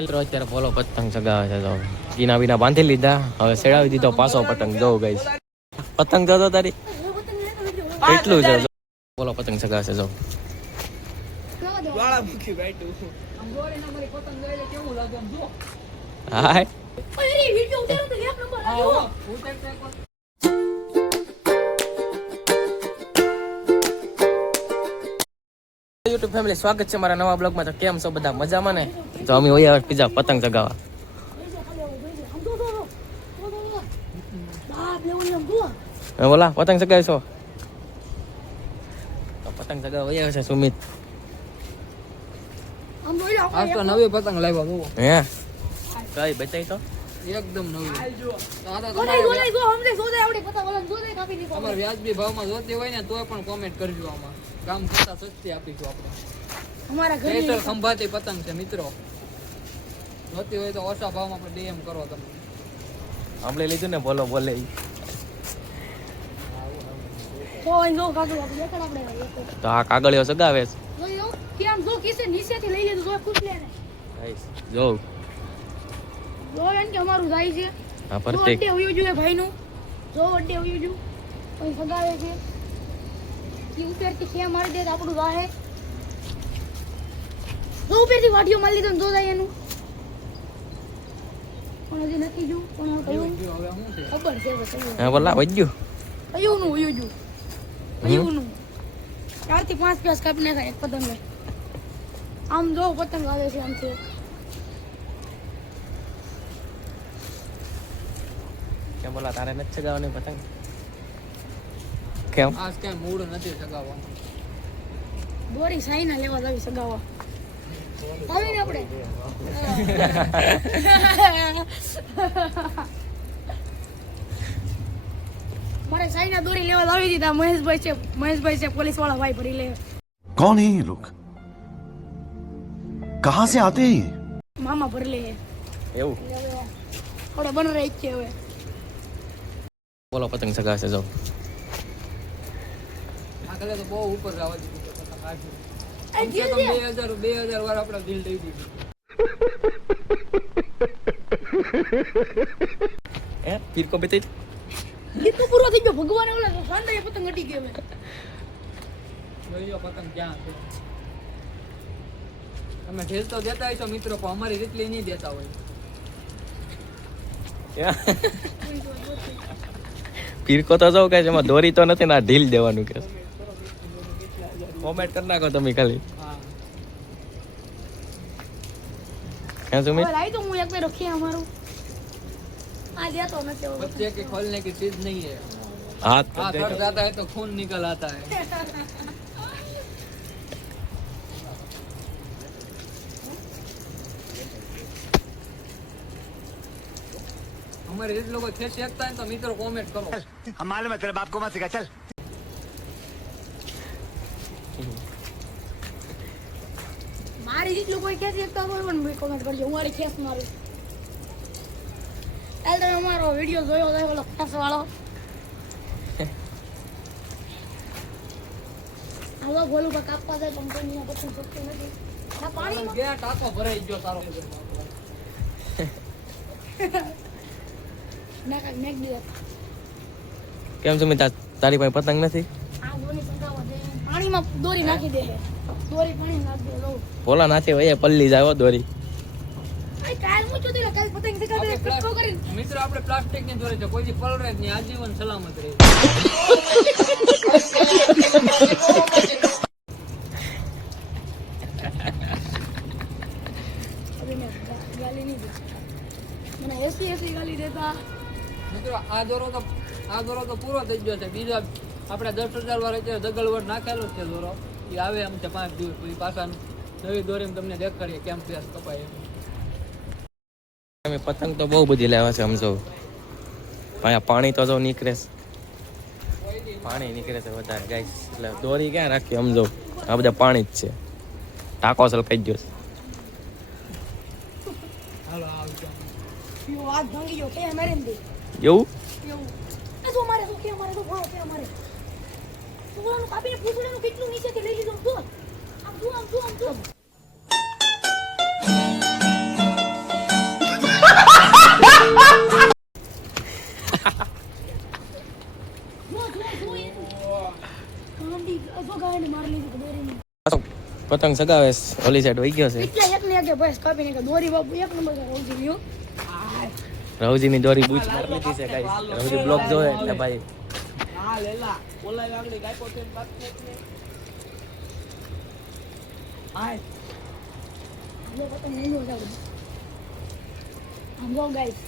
મિત્રો અત્યારે પોલો પતંગ ચગાવે છે. તો ગીના બીના બાંધી લીધા, હવે સેડાવી દીધો પાછો પતંગ. જો ગાઈસ પતંગ જો તારી કેટલું છે. પોલો પતંગ ચગાવે છે. જો હાય યુટ્યુબ ફેમિલી, સ્વાગત છે મારા નવા બ્લોગમાં. તો કેમ છો બધા, મજામાં ને? તો અમે હોય આવે પીઝા પતંગ ચગાવવા. બોલા પતંગ ચગાવીશો? તો પતંગ ચગાવવા હોય આવે છે સુમિત. આજ તો નવી પતંગ લાવ્યા બહુ. હે કઈ બચાઈ તો એકદમ નવી. તમારે વ્યાજબી ભાવમાં જોતી હોય ને તો પણ કોમેન્ટ કરજો. આમાં ગામ કરતા સસ્તી આપીશું આપણે. અમારા ઘરે ખંભાતી પતંગ છે મિત્રો, જોતી હોય તો ઓછા ભાવમાં પણ ડીએમ કરો તમે. આપણે લીધું ને બોલો બોલે તો આ કાગળિયો સગાવે છે. જો અમારું જાય છે આ પ્રત્યેક ભાઈ નું જો વડે આવ્યું છું કોઈ સગાવે છે કે ઉપરથી ક્યાં મારી દે આપણું વાહે જો ઉપરથી વાડીઓ મારી લીધો જો જાય એનું પણ હજી નથી જો પણ કયું ખબર છે બસ. હા બોલા વજ્યું કયું નું ઉયું જો કયું નું 4 થી 5 પ્લસ કાપી નાખે એક પતંગ. આમ જો પતંગ આવે છે આમ છે. કેમ બોલા તારે નથી ચગાવવાની પતંગ? કેમ આજ કઈ મૂડ નથી સગાવવાનું. દોરી સાઈના લેવા જાવી સગાવા આવી ને આપણે. મારે સાઈના દોરી લેવા લાવી દીધા. મહેશભાઈ છે પોલીસ વાળા ભાઈ ભરી લે. कौन है ये लोग, कहाँ से आते हैं ये? મામા ભરી લે એવું થોડો બન રહી છે હવે. બોલો પતંગ ચગાવે છે. જો આગળ તો બહુ ઉપર જવા દીધું પતંગ. આજે કમ સે કમ 2000 વાર આપણા દિલ દઈ દીધું. હે પીર કો બેતે ગીત પૂરો થઈ ગયો. ભગવાને ઓલા શાંતાએ પતંગ અડી ગયો. જોયો પતંગ ક્યાં છે. તમે ઢીલ તો દેતા હોય છો મિત્રો, પણ અમારી રીતલી નહીં દેતા હોય. પીર કો તો જો કે એમાં દોરી તો નથી ના ઢીલ દેવાનું કે. કોમેન્ટ કરી નાખો તમે ખાલી. હા હે સુમિત હવે લાઈ તો હું એક બે રખી અમારું આ દેતો નથી હવે. बच्चे के खोलने की चीज नहीं है. હાથ हाथ हट जाता है तो खून निकल आता है. हमारे इस लोगों थे शेकता है तो मित्रों कमेंट करो. हम मालूम है तेरे बाप को मत सिखा, चल. મારી જેટલું કોઈ ખેંચી શકતા હોય પણ કોમેન્ટ કરજો. હું મારી ખેંચ મારું. કાલ તમે અમારો વિડીયો જોયો હતો ઓલો ખેંચ વાળો. આવો બોલું પર કાપવા જાય પણ કોઈ પસંદ શકતું નથી. આ પાણીમાં ગયા ટાંકો ભરાઈ ગયો તારો. ના કાક મેક દે. કેમ સુમિત તારી પાસે પતંગ નથી? આ દોરી સંગાવા દે. પાણીમાં દોરી નાખી દે. દોરી પાણી નાખી દે. લો બોલા નાથી હોય પલ્લી જાય દોરી. આ કાલ હું જોતી કાલ પતંગ સગાવે કટકો કરી. મિત્રો આપણે પ્લાસ્ટિક ની દોરી છે, કોઈ પલરે જ નહીં, આજીવન સલામત રહે. અભી મેં ગાલી નહીં દી. મને એસી ગાલી દેતા. મિત્રો આ દોરો તો પૂરો થઈ ગયો છે. બીજા આપણે 10,000 વાર અત્યારે દગલવર નાખેલો છે દોરો. એ આવે એમ છે 5 દિવસ પછી પાછા નવી દોરીમાં તમને દેખાડીએ કેમ પ્રેસ કપાય એમ. અમે પતંગ તો બહુ બધી લેવા છે સમજો. અહીંયા પાણી તો જો નીકળે છે, પાણી નીકળે છે વધારે ગાઈસ. એટલે દોરી ક્યાં રાખી સમજો, આ બધા પાણી જ છે. ટાંકો સલકાઈ ગયો છે. હાલો આવજો. યો આ ભાંગી ગયો કે મારે દે. એવું એવું આ તો મારે તો કે મારે તો ભાવ કે મારે સુવાનું કાપીને પૂછડું કેટલું નીચેથી લઈ લીધું. જો આમ જો પતંગ સગાવે છે. ઓલી સાઈડ વહી ગયો છે. એટલે એક ને એક બસ કાપી નાખે દોરી બાપુ એક નંબર છે રોજી ગયો રવજીની દોરી બૂચ મારી લીધી છે ગાઈસ. રવજી બ્લોક જોવે એટલે ભાઈ જો પતંગ નીંદો છે આમ જો ગાઈસ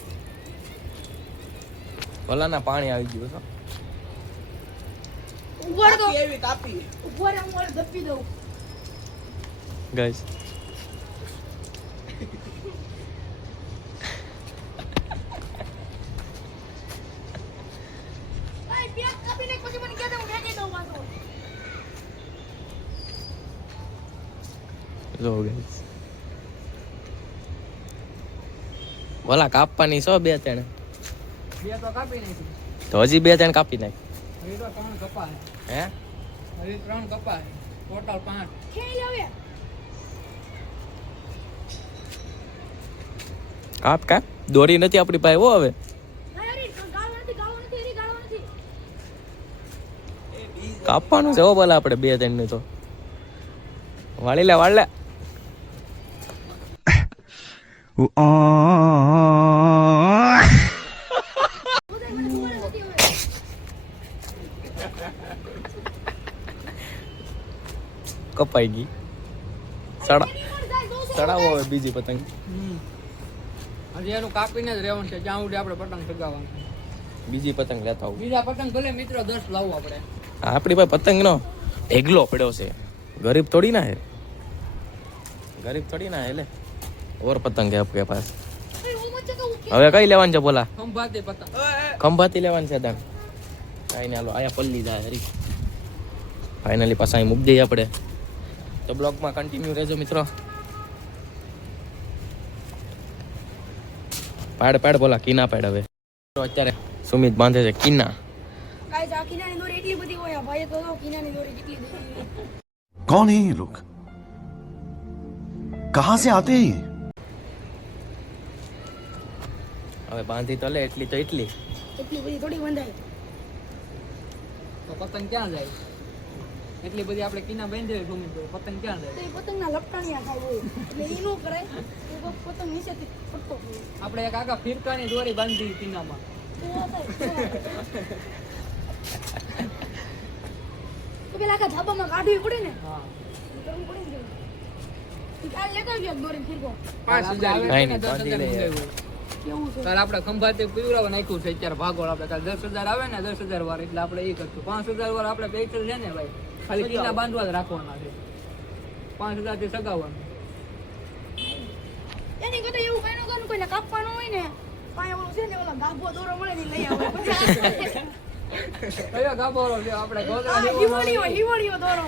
ઓલાના પાણી આવી ગયું છે. ઉપર તો એવી કાપી ઉપર આમ ઓર દપી દઉં ગાઈસ ભાઈ પેક કાપી નાખ પછી મને કહેતા હું ફેંકી દઉં પાછો જો ગાઈસ ઓલા કાપવાની છો 2-3 બે તો કાપી નાખી તો હજી 2-3 કાપી નાખ. હજી તો 3 કપા હે હજી 3 કપા ટોટલ 5 ખેઈ લાવે કાપ કાપ દોરી નથી આપણી પાસે હો હવે. ના યાર ગાળો નથી એરી ગાળો નથી કાપવાનું છે હો બોલા આપણે 2-3 ની તો વાળી લે વાળ લે. કપાઈ ગઈ. ચડાવો હવે બીજી પતંગ. હજી એનું કાપીને જ રહેવાનું છે જ્યાં સુધી આપણે પતંગ સગાવવાનું છે. બીજી પતંગ લેતા આવું. બીજા પતંગ ભલે મિત્રો 10 લાવવું આપણે આપણી પાસે પતંગ નો ઢેગલો પડ્યો છે. ગરીબ થોડી ના હે ગરીબ થોડી ના હે લે ઓર પતંગ હે આપકે પાસ. હવે કઈ લેવાનું છે બોલા? ખંભાતી પતંગ ખંભાતી લેવાનું છે દાન. કાઈ ને હાલો આયા પલ્લી જાય હરી. ફાઇનલી પાછા અહીં મૂકી દઈએ આપણે. તો બ્લોગમાં કન્ટિન્યુ રહેજો મિત્રો. પાડ બોલા કીના પાડ હવે. તો અત્યારે સુમિત બાંધે છે કીના. ગાઈસ આ કિનાની દોરી એટલી બધી હોય આ ભાઈ તો કિનાની દોરી કેટલી દોરી कौन है ये लोग कहां से आते हैं ये હવે બાંધી તો લે એટલી તો એટલી. એટલી બધી થોડી બંધાય તો પતંગ ક્યાં જાય એટલી બધી આપણે કીના બાંધી હોય તો પતંગ ક્યાં તો જાય એ પતંગના લપટાણિયા થાય હોય એટલે એ નો કરાય એ પતંગ નીચેથી ફરતો હોય આપણે એક આખા ફિરકાની દોરી બાંધી કીનામાં તો પેલા આખા ધાબામાં કાઢવી પડે ને હા કરવું પડે ને કાલ લેતા આવ્યો દોરી ફીરકો 5000 આવે કાંઈ ને નહીં, 10,000 બાંધી લઈએ. મંગાવ્યું હોય. કેવું છે કાલ આપણે ખંભાતી પીવડાવવા નાખ્યું છે અત્યારે ભાગોળ આપણે કાલ 10,000 આવે ને 10,000 વાર એટલે આપણે એ કરશું 5,000 વાર આપણે પેચલ છે ને ભાઈ ખાલી કીના બાંધવા જ રાખવાના છે 5,000 થી સગાવવાનું એની કરતા એવું કઈ ન કરવું કોઈને કાપવાનું હોય ને પાય ઓલું છે ને ઓલા ગાભો દોરો મળે ને લઈ આવે કયો ગાભોરો છે આપણે ગોધરા હિવડીઓ દોરો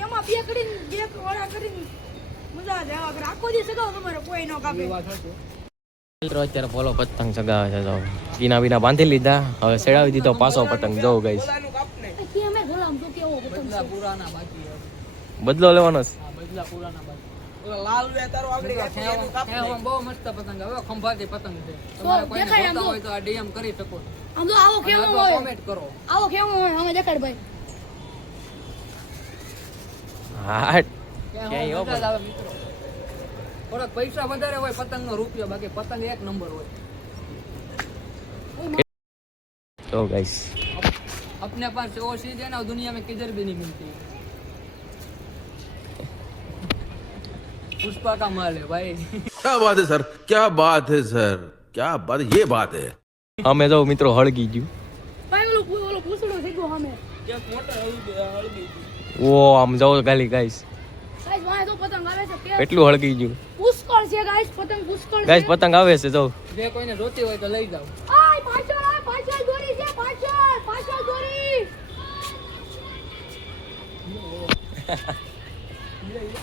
એમાં બે કરીને બે વડા કરીને મજા જ આવે આખો દી સગાવ તમારે કોઈ ન કાપે વાત હતી મિત્રો અત્યારે પોલો પતંગ ચગાવે છે. તો કીના બીના બાંધી લીધા. હવે સેડાવી દીધો પાછો પતંગ. જો ગાઈસ કે અમે ગોલામ તો કેવો પતંગ બદલા પુરાના બાકી છે. બદલો લેવાનો છે. હા બદલા પુરાના બાકી ખેવામાં બહુ મસ્ત પતંગ હવે ખંભાતી પતંગ છે તમારે કોઈને દેખાય આમ જોતા જો. હોય તો આ ડીએમ કરી શકો આમ તો આવો કેવો હોય કોમેન્ટ કરો આવો કેવો હોય અમે દેખાડ ભાઈ હા ક્યાંય ક્યાંય હો મજા જ આવે મિત્રો થોડાક પૈસા વધારે હોય પતંગનો રૂપિયો બાકી પતંગ એક નંબર હોય તો ગાઈસ अपने पास वो चीज है ना दुनिया में किधर भी नहीं मिलती पुष्पा का माल है भाई क्या बात है सर क्या बात है सर क्या बात ये बात है અમે તો મિત્રો હળગી ગયું. ભાઈ ઓલો પૂછડો થઈ ગયો અમે ઓ આમ જાઓ ખાલી ગાઈસ ગાઈસ વાય તો પતંગ આવે છે કે કેટલું હળગી ગયું. પુષ્કળ છે ગાઈસ પતંગ પુષ્કળ ગાઈસ પતંગ આવે છે જો. જે કોઈને જોતી હોય તો લઈ જાઓ આય પાછળ દોરી છે પાછળ દોરી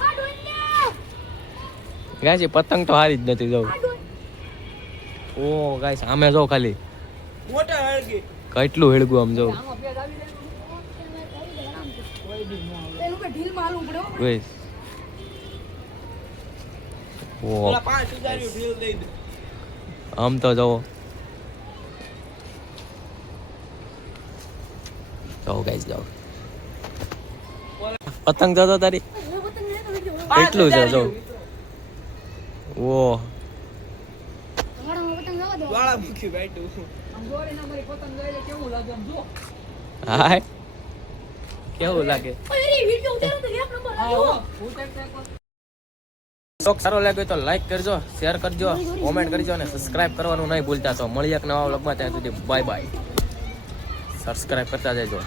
આ ડોન્યા ગાઈસ એ પતંગ તો હારી જ નથી જો. આ ડોન ઓ ગાઈસ આમે જો ખાલી કેટલું હળગું આમ જો આમાં પેજ આવી જાય કોઈ દી ન આવે એનું કે ઢીલ માલું પડે હો. ગાઈસ ઓ આમ તો જો જાઓ ગાઈસ જાઓ. પતંગ તો તારી કેટલું છે જો. ઓ તમારામાં પતંગ જવા દો. વાળા મૂકી બેઠું આમ દોરીને અમારી પતંગ લઈ લે કેવું લાગે આમ જો હાય કેવું લાગે. ઓય રે વિડિયો ઉતારો તો એક નંબર હા આવ્યો. હો હું તો બ્લોગ સારો લાગ્યો તો લાઈક કરજો, શેર કરજો, કોમેન્ટ કરજો અને સબસ્ક્રાઇબ કરવાનું નહીં ભૂલતા. તો મળીએ એક નવા વ્લોગમાં, ત્યાં સુધી બાય બાય. સબસ્ક્રાઇબ કરતા જજો.